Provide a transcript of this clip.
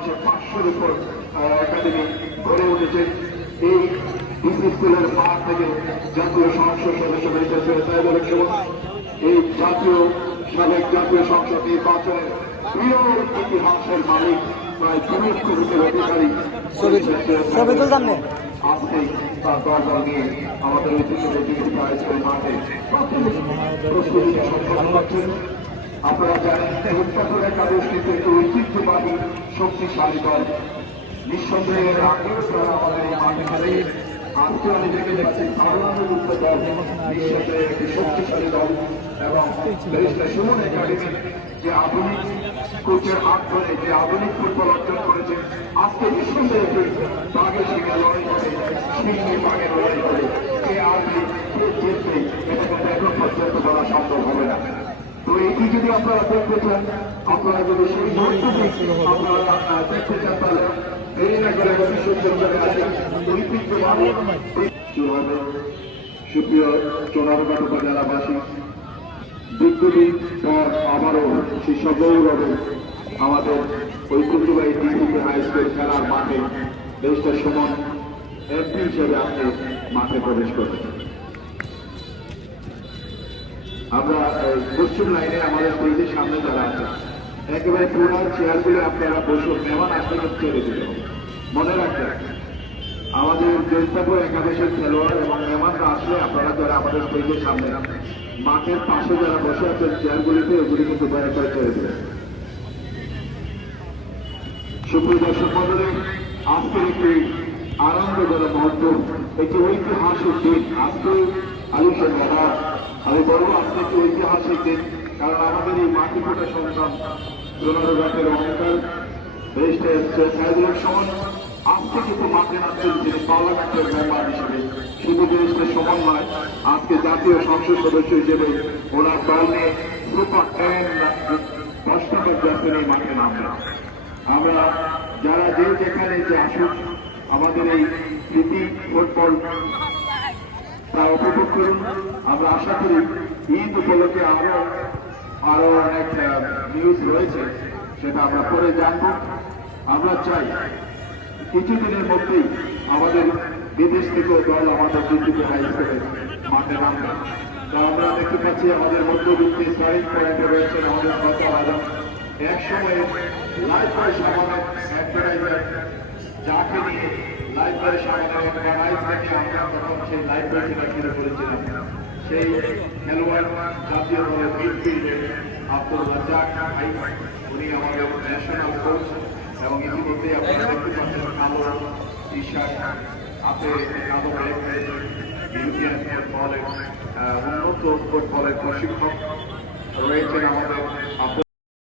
বাংলাদেশে পাঁচশোর উপর একাডেমি গড়ে উঠেছে। এই ডিসি স্কুলের মাঠ থেকে জাতীয় সংসদ সদস্য হয়েছে এই জাতীয় সাবেক জাতীয় সংসদ নির্বাচনের প্রিয় ইতিহাসের মালিক প্রায় লক্ষ রুপের অধিকারী আজকে তার নিয়ে আমাদের মাঠে প্রস্তুতিটা সম্পন্ন করছেন আপনারা জানেন উত্তর একাদশ কিন্তু একটি ঐতিহ্যবাহী শক্তিশালী দল। নিঃসন্দেহে আগেও তারা আমাদের এই মাঠে খেলে আজকে আমি দেখে যাচ্ছি সাধারণের উত্তর দল নিঃসন্দেহে একটি শক্তিশালী দল এবং সুমন একাডেমি যে আধুনিক কোচের হাত ধরে, যে আধুনিক ফুটবল অর্জন করেছে, আজকে নিঃসন্দেহে একটি বাঘের সঙ্গে লড়াই করে সিংহে বাঘে লড়াই করে। কে আসবে কে জিতবে এটা কিন্তু এখন পর্যন্ত বলা সম্ভব হবে না। তো এটি যদি আপনারা দেখতে চান আপনারা যদি সেই মুহূর্তটি আপনারা দেখতে চান তাহলে আবারও সেই আমাদের ঐতিহ্যবাহী হাই স্কুল খেলার মাঠে দেশটা সমান এমপি হিসেবে আপনি মাঠে প্রবেশ করছেন আমরা পশ্চিম লাইনে, আমাদের স্টেজের সামনে যারা আছে। একেবারে পুরান চেয়ারগুলো আপনারা বসুন মেহমান আসলে ছেড়ে দিতে মনে রাখবেন, আমাদের জৈতাপুর একাদশের খেলোয়াড় এবং মেহমানরা আসলে আপনারা যারা আমাদের স্টেজের সামনে, মাঠের পাশে যারা বসে আছেন চেয়ারগুলিতে ওগুলি কিন্তু দয়া করে ছেড়ে দেবেন। সুপ্রিয় দর্শক মন্ডলী, আজকের একটি আনন্দজনক মুহূর্ত, একটি ঐতিহাসিক দিন। আজকে আলিশের বাবা আমি বলব একটি ঐতিহাসিক দিন, কারণ আমাদের এই মাটি ফোটা সন্তান জোনারো অহংকার দেশটা এসছে সাইদুলের সমান আজকে কিন্তু মাঠে নাচছেন তিনি পার্লামেন্টের মেম্বার হিসেবে। শুধু দেশটা সমান নয়, আজকে জাতীয় সংসদ সদস্য হিসেবে ওনার দল নিয়ে সুপার টেন নম্বর জাতীয় নিয়ে মাঠে নামবেন। আমরা যারা যে যেখানে যে আসুক, আমাদের এই প্রীতি ফুটবল তা উপভোগ করুন। আমরা আশা করি ঈদ উপলক্ষে আরও আরও অনেক নিউজ রয়েছে, সেটা আমরা পরে জানব। আমরা চাই কিছুদিনের মধ্যেই আমাদের বিদেশ থেকে দল আমাদের দিল্লিতে হাই স্কুলে মাঠে নামবে। তো আমরা দেখতে পাচ্ছি আমাদের মধ্যবিত্তে সাইড পয়েন্টে রয়েছেন আমাদের কথা আলম। এক সময় লাইফ বয় সামানের অ্যাডভার্টাইজার যাকে নিয়ে তখন সেই বয়টা কিনে করেছিলাম সেই খেলোয়াড় জাতীয় দলের মিডফিল্ডে আব্দুল রাজ্জাক ভাই উনি আমাদের ন্যাশনাল কোচ এবং ইতিমধ্যে উন্নত ফুটবলের প্রশিক্ষক রয়েছেন আমাদের